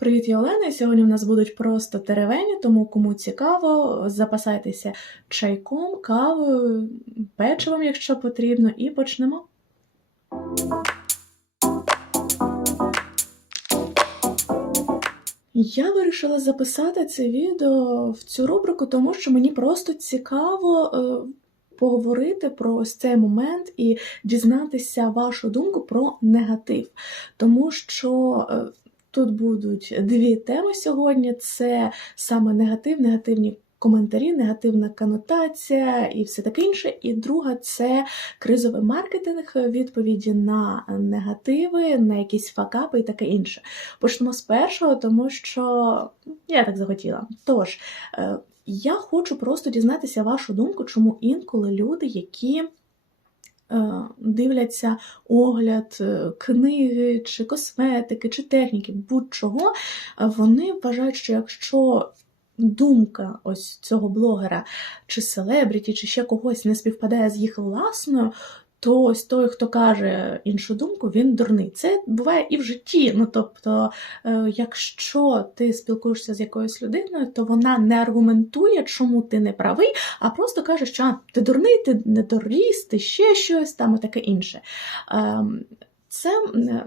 Привіт, я Олена. Сьогодні в нас будуть просто теревені, тому кому цікаво, запасайтеся чайком, кавою, печивом, якщо потрібно, і почнемо. Я вирішила записати це відео в цю рубрику, тому що мені просто цікаво е, поговорити про ось цей момент і дізнатися вашу думку про негатив. Тому що е, тут будуть дві теми сьогодні: це саме негатив, негативні. Коментарі, негативна конотація і все таке інше. І друга це кризовий маркетинг, відповіді на негативи, на якісь факапи і таке інше. Почнемо з першого, тому що я так захотіла. Тож, е, я хочу просто дізнатися вашу думку, чому інколи люди, які дивляться огляд е, книги, чи косметики, чи техніки, будь-чого, вони вважають, що якщо думка ось цього блогера, чи селебріті, чи ще когось не співпадає з їх власною, то ось той, хто каже іншу думку, він дурний. Це буває і в житті. Ну тобто, е, якщо ти спілкуєшся з якоюсь людиною, то вона не аргументує, чому ти не правий, а просто каже, що а, ти дурний, ти не доріс, ти ще щось там і таке інше. Ем, це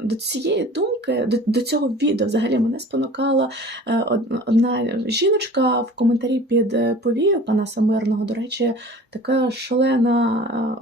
до цієї думки, до, до цього відео взагалі мене спонукала е, одна жіночка в коментарі під е, повією пана Самирного, до речі, така шалена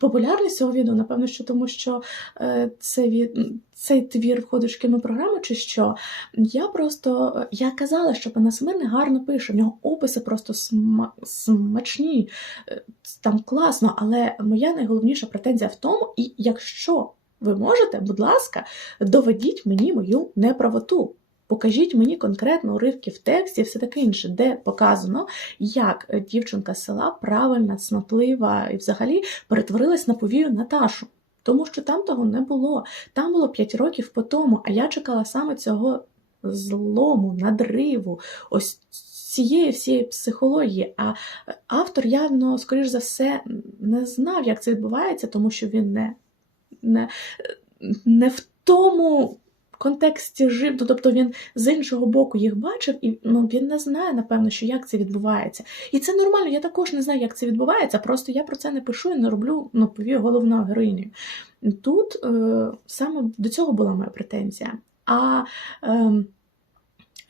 популярність цього відео, напевно, що тому що е, це від, цей твір входить в кінопрограму, чи що. Я просто я казала, що Панас Мирний гарно пише, в нього описи просто сма, смачні, е, там класно, але моя найголовніша претензія в тому, і якщо ви можете, будь ласка, доведіть мені мою неправоту. Покажіть мені конкретно уривки в тексті, все таке інше, де показано, як дівчинка з села правильна, цнотлива і взагалі перетворилась на повію Наташу. Тому що там того не було. Там було 5 років по тому, а я чекала саме цього злому, надриву, ось цієї всієї психології. А автор явно, скоріш за все, не знав, як це відбувається, тому що він не, не, не в тому контексті жив, ну, тобто він з іншого боку їх бачив, і ну, він не знає, напевно, що як це відбувається. І це нормально, я також не знаю, як це відбувається, просто я про це не пишу і не роблю ну, повію головною героїнею. Тут е, саме до цього була моя претензія. А е,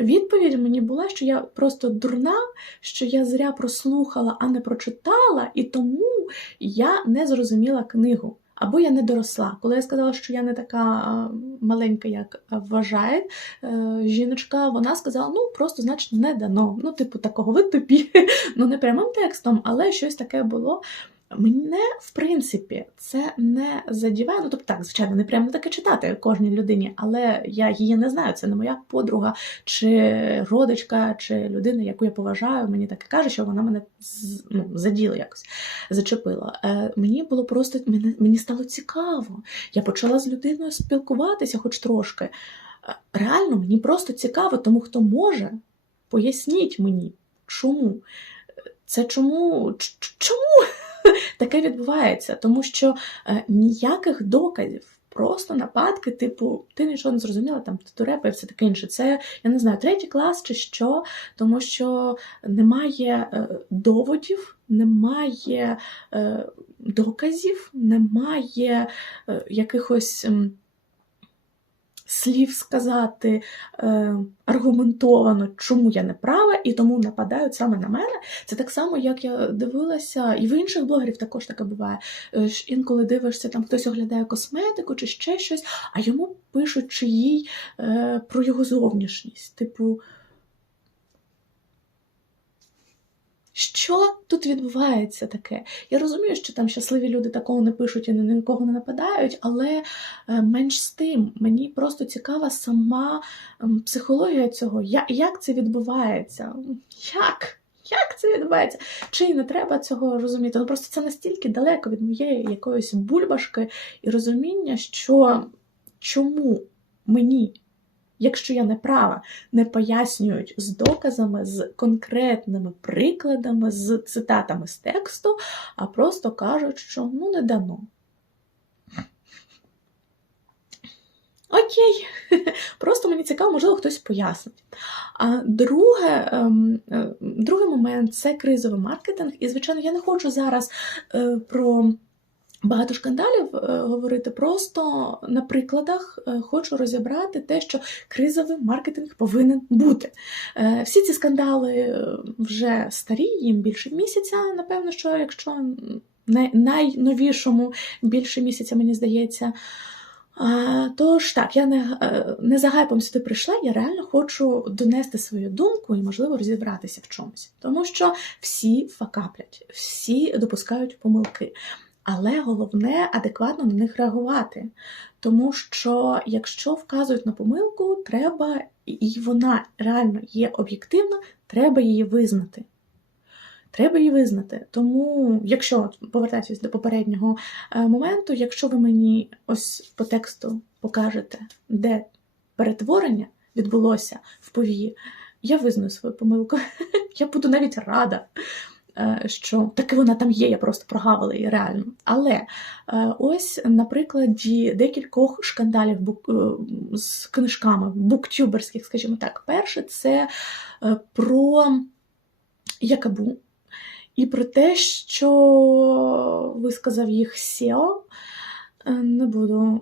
Відповідь мені була, що я просто дурна, що я зря прослухала, а не прочитала, і тому я не зрозуміла книгу або я не доросла. Коли я сказала, що я не така маленька, як вважає е, жіночка, вона сказала: ну просто, значить, не дано. Ну, типу, такого ви тупі, ну не прямим текстом, але щось таке було. Мене, в принципі, це не задіває. Ну, тобто, так, звичайно, не прямо таке читати кожній людині, але я її не знаю. Це не моя подруга, чи родичка, чи людина, яку я поважаю. Мені таке каже, що вона мене ну, заділа якось зачепила. Е, Мені було просто мені, мені стало цікаво. Я почала з людиною спілкуватися, хоч трошки. Е, реально, мені просто цікаво, тому хто може, поясніть мені, чому. Це чому? Чому? таке відбувається, тому що е, ніяких доказів. Просто нападки, типу, ти нічого не зрозуміла, там ти і все таке інше. Це, я не знаю, третій клас чи що, тому що немає е, доводів, немає е, доказів, немає е, якихось. Е, слів сказати е, аргументовано, чому я не права, і тому нападають саме на мене. Це так само, як я дивилася, і в інших блогерів також таке буває. Е, інколи дивишся, там хтось оглядає косметику чи ще щось, а йому пишуть чи їй е, про його зовнішність. Типу. Що тут відбувається таке? Я розумію, що там щасливі люди такого не пишуть і на кого не нападають, але е, менш з тим, мені просто цікава сама психологія цього. Як це відбувається? Як? Як це відбувається? Чи не треба цього розуміти? Ну просто це настільки далеко від моєї якоїсь бульбашки і розуміння, що чому мені якщо я не права, не пояснюють з доказами, з конкретними прикладами, з цитатами з тексту, а просто кажуть, що ну не дано. Окей, просто мені цікаво, можливо, хтось пояснить. А друге, ем, е, другий момент це кризовий маркетинг. І, звичайно, я не хочу зараз е, про багато шкандалів е, говорити. Просто на прикладах е, хочу розібрати те, що кризовий маркетинг повинен бути. Е, Всі ці скандали вже старі, їм більше місяця. Напевно, що якщо найновішому більше місяця, мені здається. Тож так, я не, не за гайпом сюди прийшла, я реально хочу донести свою думку і, можливо, розібратися в чомусь. Тому що всі факаплять, всі допускають помилки. Але головне адекватно на них реагувати. Тому що якщо вказують на помилку, треба, і вона реально є об'єктивна, треба її визнати. Треба її визнати. Тому, якщо от повертаючись до попереднього е, моменту, якщо ви мені ось по тексту покажете, де перетворення відбулося в повії, я визнаю свою помилку. Я буду навіть рада, що таки вона там є, я просто прогавила її реально. Але е, ось на прикладі декількох шкандалів е, з книжками, буктюберських, скажімо так, перше це е, про Якабу. І про те, що висказав їх Сіо, Е, не буду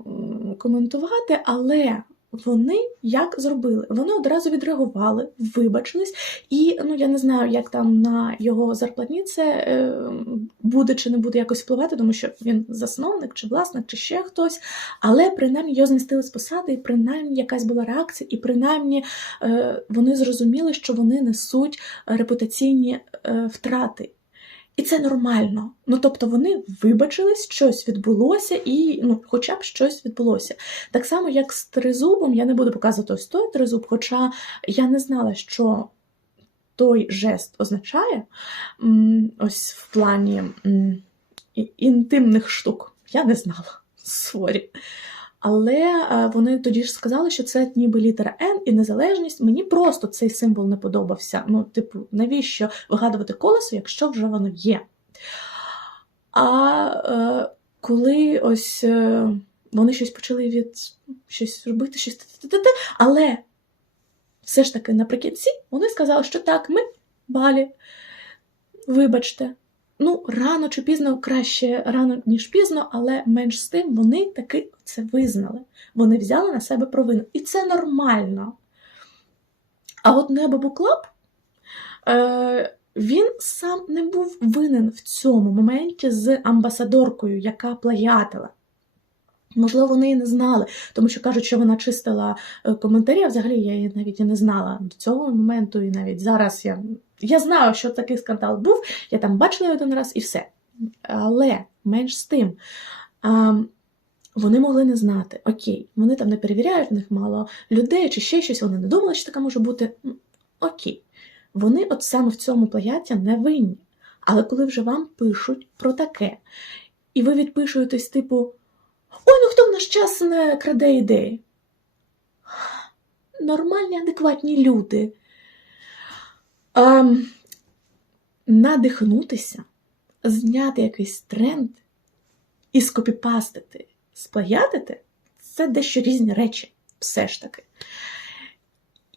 коментувати, але вони як зробили? Вони одразу відреагували, вибачились, і ну я не знаю, як там на його зарплатні це е, буде чи не буде якось впливати, тому що він засновник, чи власник, чи ще хтось. Але принаймні його змістили з посади, і принаймні якась була реакція, і принаймні е, вони зрозуміли, що вони несуть репутаційні е, втрати. І це нормально. Ну тобто вони вибачились, щось відбулося, і ну, хоча б щось відбулося. Так само, як з тризубом, я не буду показувати ось той тризуб, хоча я не знала, що той жест означає ось в плані інтимних штук. Я не знала. Сорі. Але е, вони тоді ж сказали, що це ніби літера Н і незалежність. Мені просто цей символ не подобався. Ну, типу, навіщо вигадувати колесо, якщо вже воно є? А е, коли ось е, вони щось почали від щось робити, щось але все ж таки наприкінці вони сказали, що так, ми балі. Вибачте. Ну, рано чи пізно, краще рано, ніж пізно, але менш з тим вони таки це визнали. Вони взяли на себе провину. І це нормально. А от Небо Буклаб, е, він сам не був винен в цьому моменті з амбасадоркою, яка плагіатила. Можливо, вони і не знали, тому що кажуть, що вона чистила е, коментарі, а взагалі я її навіть і не знала до цього моменту, і навіть зараз я, я знаю, що такий скандал був, я там бачила один раз і все. Але менш з тим, вони могли не знати. Окей, вони там не перевіряють, в них мало людей чи ще щось, вони не думали, що таке може бути. Окей. Вони от саме в цьому плагіаті не винні. Але коли вже вам пишуть про таке, і ви відпишуєтесь, типу. Ой, ну хто в наш час не краде ідеї? Нормальні, адекватні люди. Ем, надихнутися, зняти якийсь тренд і скопіпастити, сплагіатити це дещо різні речі, все ж таки.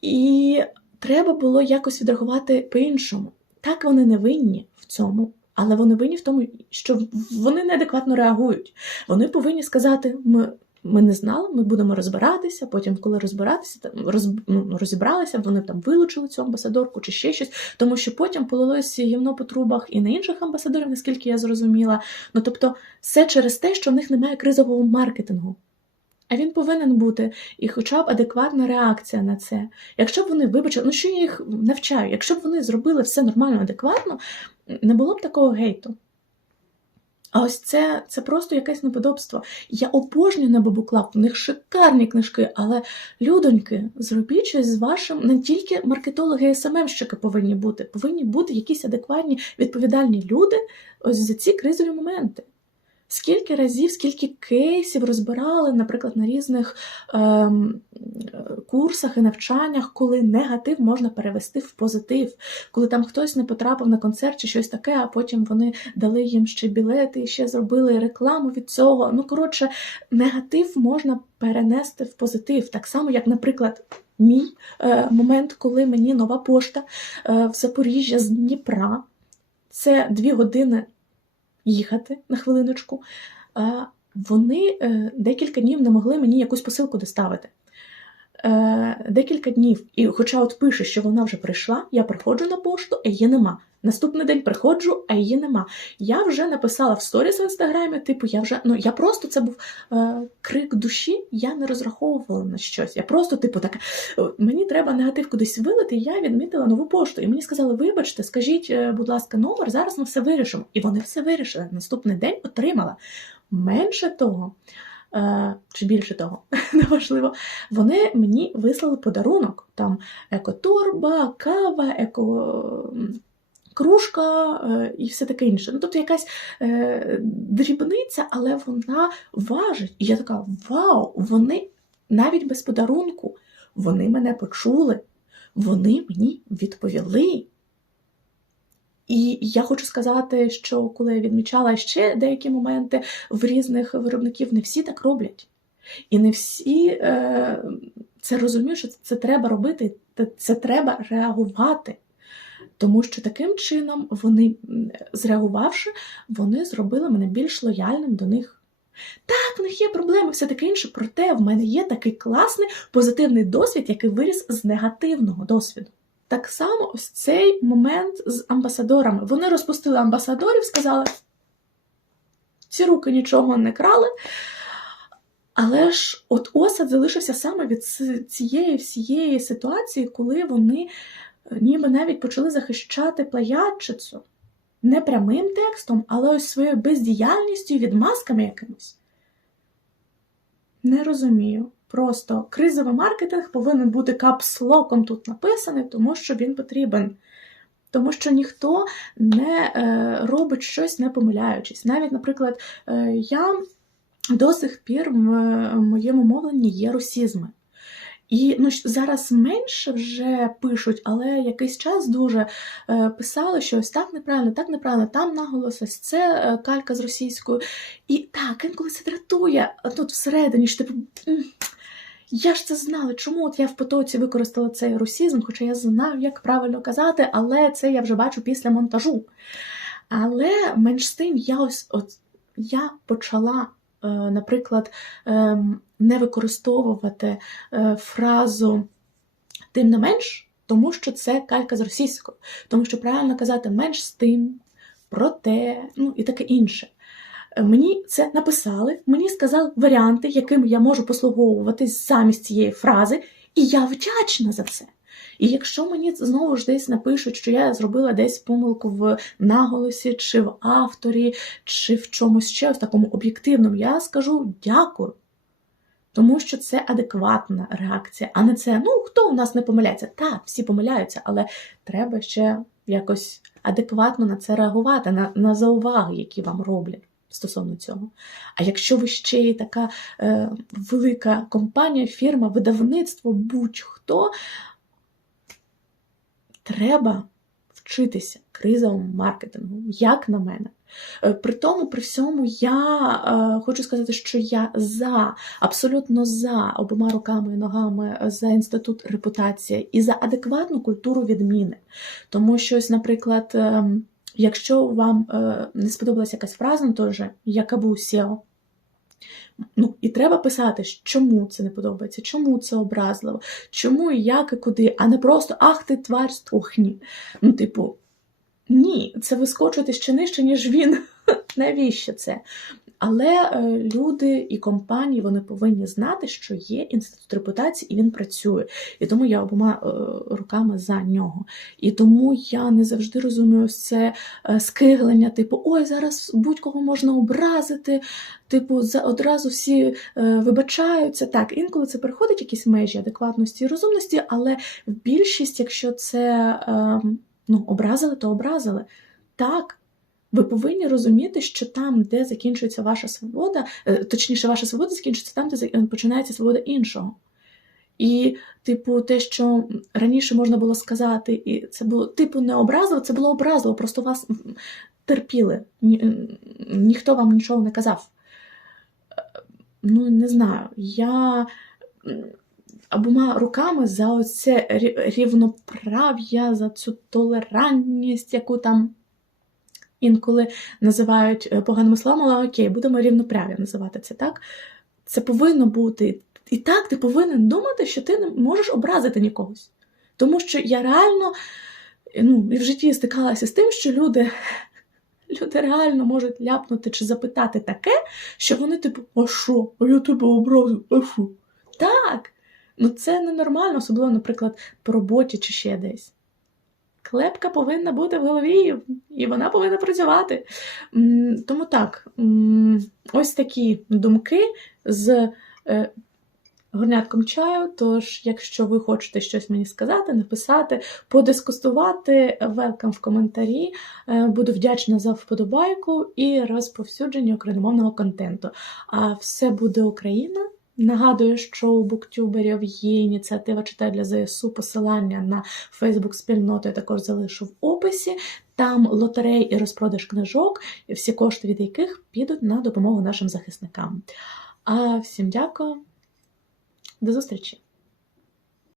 І треба було якось відреагувати по-іншому. Так вони не винні в цьому, але вони винні в тому, що вони неадекватно реагують. Вони повинні сказати: ми, ми не знали, ми будемо розбиратися. Потім, коли розбиратися, роз, ну, розібралися, вони там вилучили цю амбасадорку чи ще щось, тому що потім полилося гівно по трубах і на інших амбасадорів, наскільки я зрозуміла. Ну тобто, все через те, що в них немає кризового маркетингу. А він повинен бути і хоча б адекватна реакція на це. Якщо б вони вибачили, ну що я їх навчаю, якщо б вони зробили все нормально, адекватно, не було б такого гейту. А ось це, це просто якесь неподобство. Я обожнюю на Бабуклав, у них шикарні книжки, але людоньки, зробіть щось з вашим, не тільки маркетологи і СММщики повинні бути, повинні бути якісь адекватні, відповідальні люди ось за ці кризові моменти. Скільки разів, скільки кейсів розбирали, наприклад, на різних ем, курсах і навчаннях, коли негатив можна перевести в позитив, коли там хтось не потрапив на концерт чи щось таке, а потім вони дали їм ще білети і ще зробили рекламу від цього. Ну, коротше, негатив можна перенести в позитив. Так само, як, наприклад, мій е, момент, коли мені нова пошта е, в Запоріжжя з Дніпра. Це дві години їхати на хвилиночку. Вони е, декілька днів не могли мені якусь посилку доставити. Е, Декілька днів. І хоча от пише, що вона вже прийшла, я приходжу на пошту, а її нема. Наступний день приходжу, а її нема. Я вже написала в сторіс в інстаграмі, типу, я вже ну я просто це був е, крик душі, я не розраховувала на щось. Я просто, типу, так мені треба негатив кудись вилити. і Я відмітила нову пошту. І мені сказали, вибачте, скажіть, е, будь ласка, номер, зараз ми все вирішимо. І вони все вирішили. Наступний день отримала. Менше того, чи більше того, неважливо, вони мені вислали подарунок. Там екоторба, кава, еко. Кружка е, і все таке інше. Ну, тобто якась е, дрібниця, але вона важить. І я така: вау! Вони навіть без подарунку, вони мене почули, вони мені відповіли. І я хочу сказати, що коли я відмічала ще деякі моменти в різних виробників, не всі так роблять. І не всі е, це розуміють, що це треба робити, це треба реагувати. Тому що таким чином вони, зреагувавши, вони зробили мене більш лояльним до них. Так, в них є проблеми, все таке інше, проте в мене є такий класний позитивний досвід, який виріс з негативного досвіду. Так само ось цей момент з амбасадорами. Вони розпустили амбасадорів, сказали, ці руки нічого не крали. Але ж от осад залишився саме від цієї всієї ситуації, коли вони ніби навіть почали захищати плаячицю не прямим текстом, але ось своєю бездіяльністю і відмазками якимось. Не розумію. Просто кризовий маркетинг повинен бути капслоком тут написаний, тому що він потрібен. Тому що ніхто не е, робить щось не помиляючись. Навіть, наприклад, е, я до сих пір в моєму мовленні є русізми. І ну, зараз менше вже пишуть, але якийсь час дуже е, писали, що ось так неправильно, так неправильно, там наголос, ось це е, калька з російською. І так, інколи це дратує а тут всередині, що типу. Я ж це знала, чому от я в потоці використала цей русізм, хоча я знаю, як правильно казати, але це я вже бачу після монтажу. Але менш з тим, я ось от я почала Е, наприклад, ем, не використовувати е, фразу тим не менш, тому що це калька з російською, тому що правильно казати менш з тим, проте, ну і таке інше. Мені це написали, мені сказали варіанти, якими я можу послуговуватись замість цієї фрази, і я вдячна за це. І якщо мені знову ж десь напишуть, що я зробила десь помилку в наголосі, чи в авторі, чи в чомусь ще в такому об'єктивному, я скажу дякую. Тому що це адекватна реакція, а не це, ну, хто у нас не помиляється? Так, всі помиляються, але треба ще якось адекватно на це реагувати, на, на зауваги, які вам роблять. Стосовно цього. А якщо ви ще є така е, велика компанія, фірма, видавництво, будь-хто, треба вчитися кризовому маркетингу, як на мене. Е, при тому, при всьому, я е, хочу сказати, що я за, абсолютно за обома руками і ногами за інститут репутація і за адекватну культуру відміни. Тому що, ось, наприклад, е, якщо вам е, не сподобалася якась фраза, ну, то вже яка був SEO, Ну, І треба писати, чому це не подобається, чому це образливо, чому і як і куди, а не просто ах ти тварь стухні. Ну, типу, ні, це вискочити ще нижче, ніж він. Навіщо це? Але е, люди і компанії вони повинні знати, що є інститут репутації, і він працює. І тому я обома е, руками за нього. І тому я не завжди розумію це е, скиглення, типу, ой, зараз будь-кого можна образити, типу, за одразу всі вибачаються. Так, інколи це переходить якісь межі адекватності і розумності, але в більшість, якщо це ем, ну, образили, то образили. Так, Ви повинні розуміти, що там, де закінчується ваша свобода, е, точніше, ваша свобода закінчується там, де починається свобода іншого. І, типу, те, що раніше можна було сказати, і це було типу не образливо, це було образливо, просто вас терпіли. Ні, ніхто вам нічого не казав. Е, Ну, не знаю, я обома руками за оце рівноправ'я, за цю толерантність, яку там інколи називають е, поганими словами, але окей, будемо рівноправ'я називати це так. Це повинно бути. І так ти повинен думати, що ти не можеш образити нікогось. Тому що я реально ну, і в житті стикалася з тим, що люди, люди реально можуть ляпнути чи запитати таке, що вони, типу, а що? А я тебе образив, а що? Так. Ну це ненормально, особливо, наприклад, по роботі чи ще десь. Клепка повинна бути в голові, і вона повинна працювати. Тому так, ось такі думки з е, горнятком чаю. Тож, якщо ви хочете щось мені сказати, написати, подискутувати, велкам в коментарі. Е, Буду вдячна за вподобайку і розповсюдження україномовного контенту. А все буде Україна. Нагадую, що у буктюберів є ініціатива «Читай для ЗСУ. Посилання на Фейсбук спільноту я також залишу в описі. Там лотерей і розпродаж книжок, всі кошти від яких підуть на допомогу нашим захисникам. А всім дякую. До зустрічі!